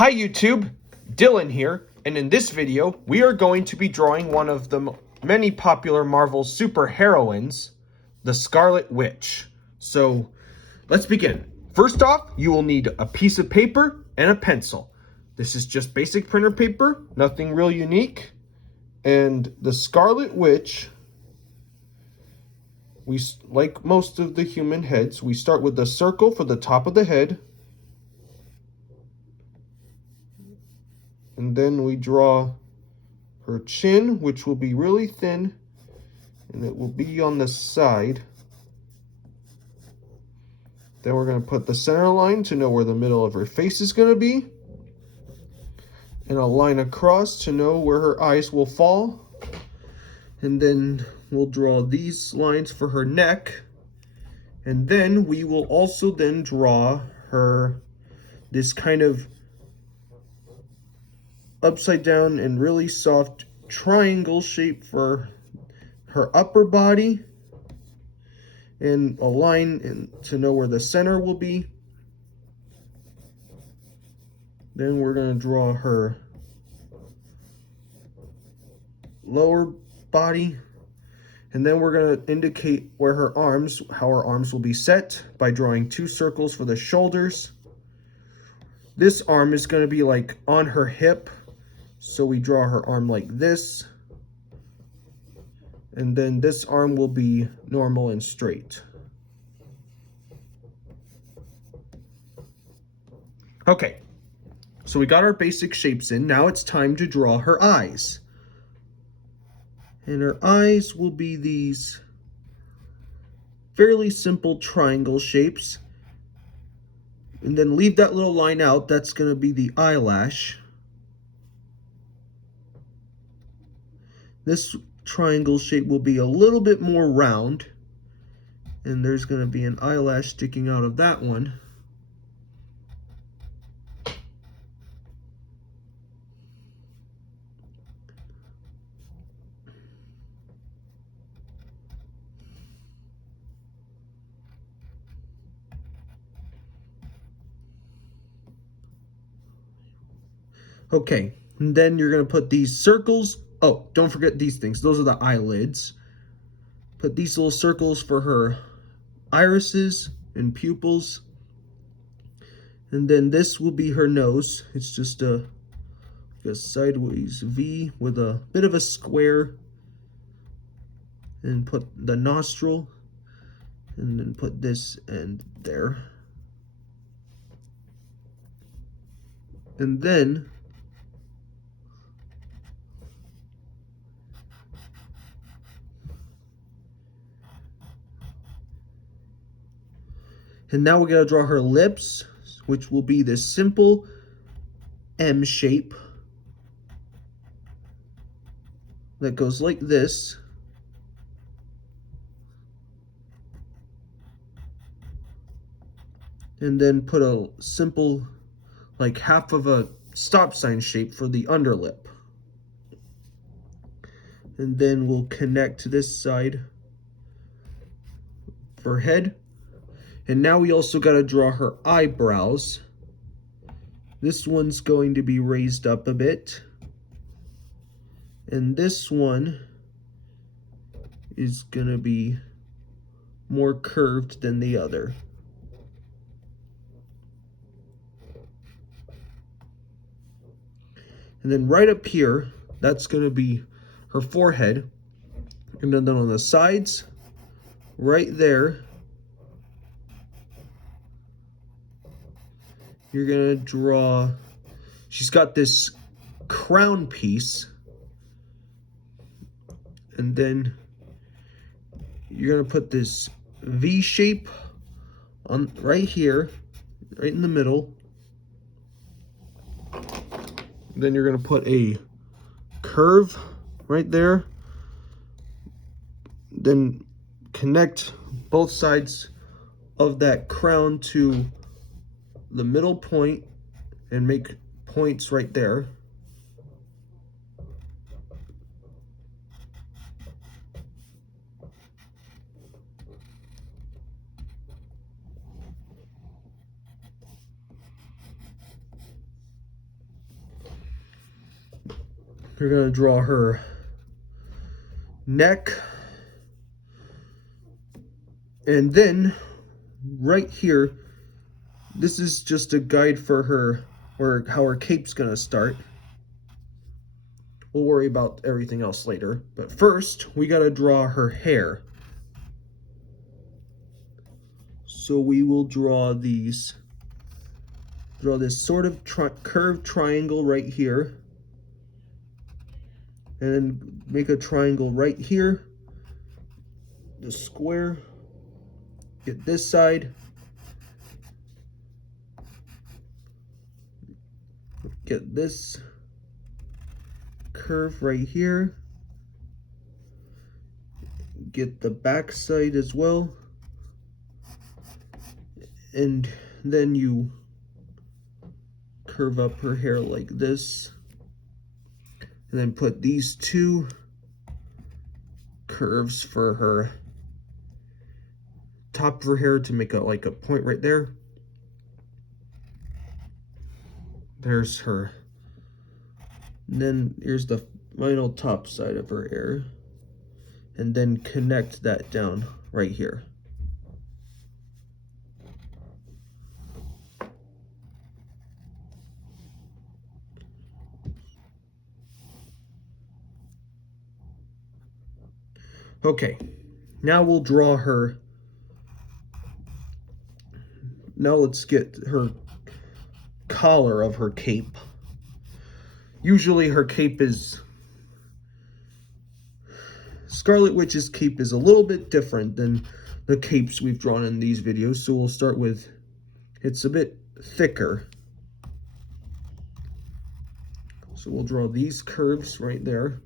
Hi YouTube, Dylan here, and in this video we are going to be drawing one of the many popular Marvel superheroines, the Scarlet Witch. So let's begin. First off, you will need a piece of paper and a pencil. This is just basic printer paper, nothing real unique. And the Scarlet Witch, like most of the human heads, we start with the circle for the top of the head. And then we draw her chin, which will be really thin, and it will be on the side. Then we're going to put the center line to know where the middle of her face is going to be. And a line across to know where her eyes will fall. And then we'll draw these lines for her neck. And then we will also then draw her this kind of upside down and really soft triangle shape for her upper body, and a line to know where the center will be. Then we're going to draw her lower body, and then we're going to indicate where her arms, how her arms will be set by drawing two circles for the shoulders. This arm is going to be like on her hip, so we draw her arm like this. And then this arm will be normal and straight. Okay, so we got our basic shapes in. Now it's time to draw her eyes. And her eyes will be these fairly simple triangle shapes. And then leave that little line out. That's going to be the eyelash. This triangle shape will be a little bit more round, and there's going to be an eyelash sticking out of that one. Okay, and then you're going to put these circles. Oh, don't forget these things. Those are the eyelids. Put these little circles for her irises and pupils. And then this will be her nose. It's just a sideways V with a bit of a square. And put the nostril. And then put this end there. And then now we're going to draw her lips, which will be this simple M shape that goes like this. And then put a simple, like half of a stop sign shape for the underlip. And then we'll connect this side for head. And now we also got to draw her eyebrows. This one's going to be raised up a bit. And this one is going to be more curved than the other. And then right up here, that's going to be her forehead. And then on the sides, right there, you're going to draw, she's got this crown piece. And then you're going to put this V shape on right here, right in the middle. Then you're going to put a curve right there. Then connect both sides of that crown to the middle point and make points right there. We're going to draw her neck. And then right here, this is just a guide for her, or how her cape's going to start. We'll worry about everything else later. But first, we got to draw her hair. So we will draw this sort of curved triangle right here. And then make a triangle right here. The square. Get this side. Get this curve right here. Get the back side as well. And then you curve up her hair like this. And then put these two curves for her top of her hair to make like a point right there. There's her. And then here's the final top side of her hair. And then connect that down right here. Okay, now we'll draw her. Now let's get her collar of her cape. Usually her cape is, Scarlet Witch's cape is a little bit different than the capes we've drawn in these videos. So we'll start with, it's a bit thicker. So we'll draw these curves right there.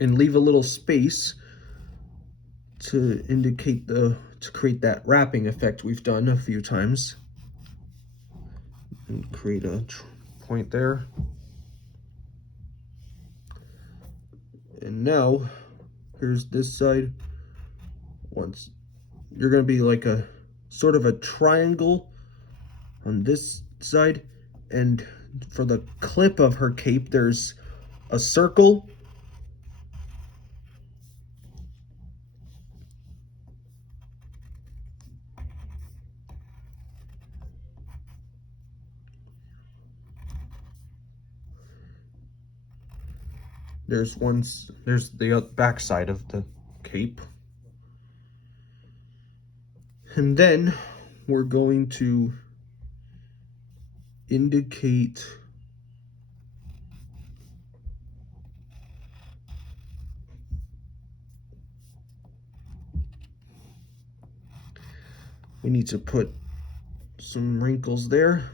And leave a little space to indicate to create that wrapping effect we've done a few times. And create a point there. And now, here's this side. Once you're going to be like a sort of a triangle on this side. And for the clip of her cape, there's a circle. There's the back side of the cape. And then we're going to indicate we need to put some wrinkles there.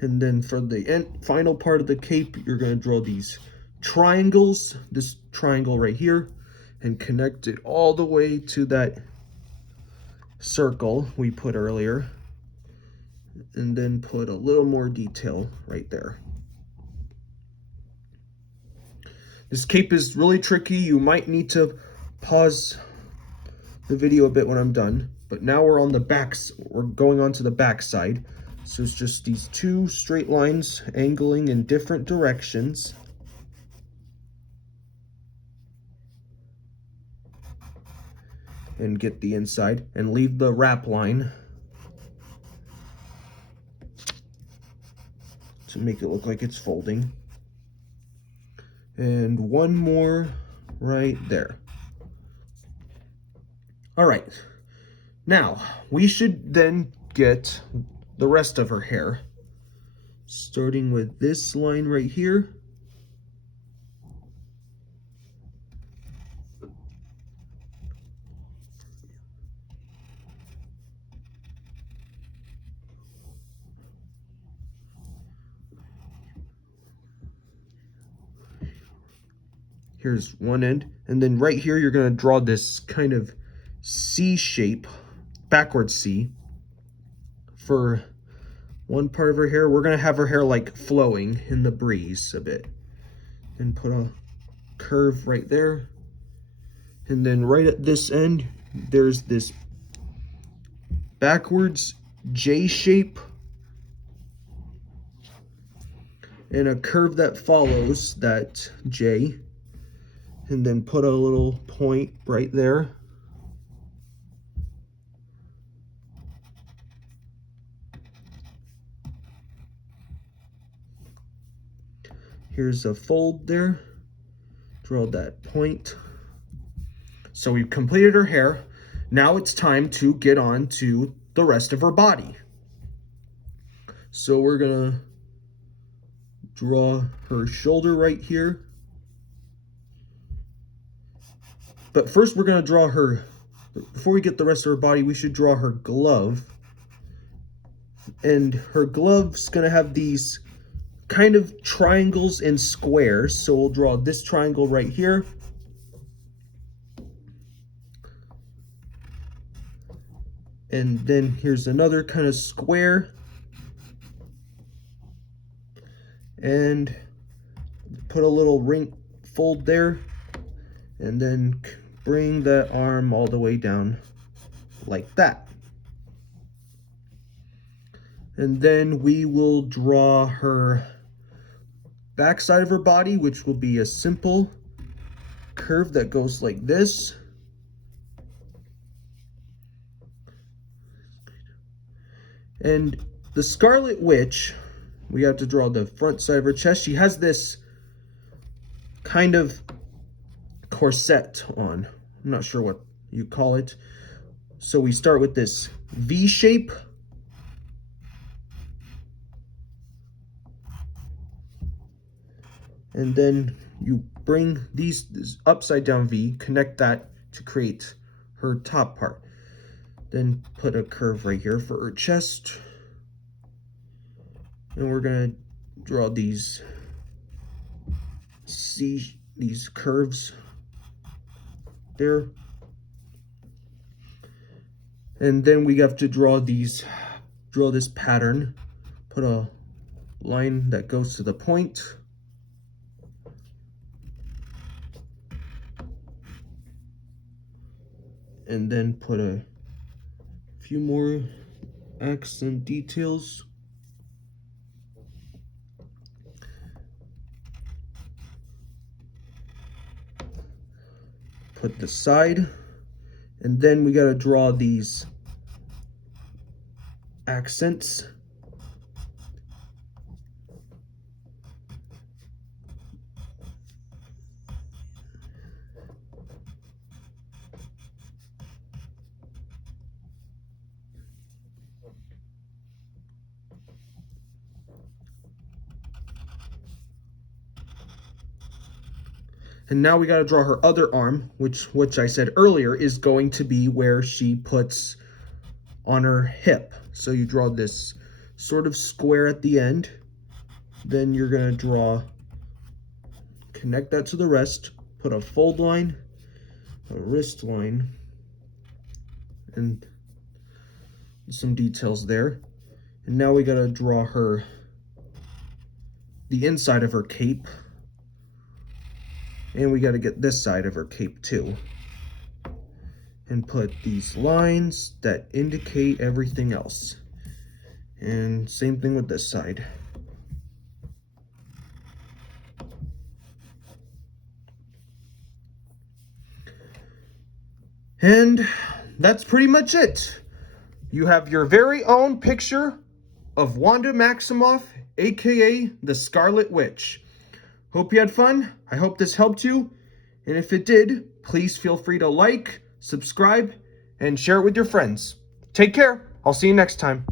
And then for the final part of the cape, you're going to draw these triangles, this triangle right here, and connect it all the way to that circle we put earlier. And then put a little more detail right there. This cape is really tricky. You might need to pause the video a bit when I'm done. But now we're on the back, we're going on to the back side. So it's just these two straight lines angling in different directions. And get the inside and leave the wrap line to make it look like it's folding. And one more right there. All right. Now, we should then get the rest of her hair, starting with this line right here. Here's one end, and then right here you're going to draw this kind of C shape, backward C, for one part of her hair. We're going to have her hair like flowing in the breeze a bit. And put a curve right there. And then right at this end, there's this backwards J shape. and a curve that follows that J, and then put a little point right there. Here's a fold there. Draw that point. So we've completed her hair. Now it's time to get on to the rest of her body. So we're gonna draw her shoulder right here. But first we're gonna draw her, before we get the rest of her body, we should draw her glove. And her glove's gonna have these kind of triangles and squares. So we'll draw this triangle right here. And then here's another kind of square. And put a little ring fold there. And then bring that arm all the way down like that. And then we will draw her backside of her body, which will be a simple curve that goes like this. And the Scarlet Witch, we have to draw the front side of her chest. She has this kind of corset on. I'm not sure what you call it. So we start with this V shape. And then you bring this upside down V, connect that to create her top part. Then put a curve right here for her chest. And we're gonna draw these curves there. And then we have to draw this pattern. Put a line that goes to the point. And then put a few more accent details. Put the side, and then we gotta draw these accents. And now we got to draw her other arm, which I said earlier is going to be where she puts on her hip. So you draw this sort of square at the end. Then you're going to connect that to the rest, put a fold line, a wrist line, and some details there. And now we got to draw the inside of her cape. And we got to get this side of her cape too. And put these lines that indicate everything else. And same thing with this side. And that's pretty much it. You have your very own picture of Wanda Maximoff, aka the Scarlet Witch. Hope you had fun. I hope this helped you. And if it did, please feel free to like, subscribe, and share it with your friends. Take care. I'll see you next time.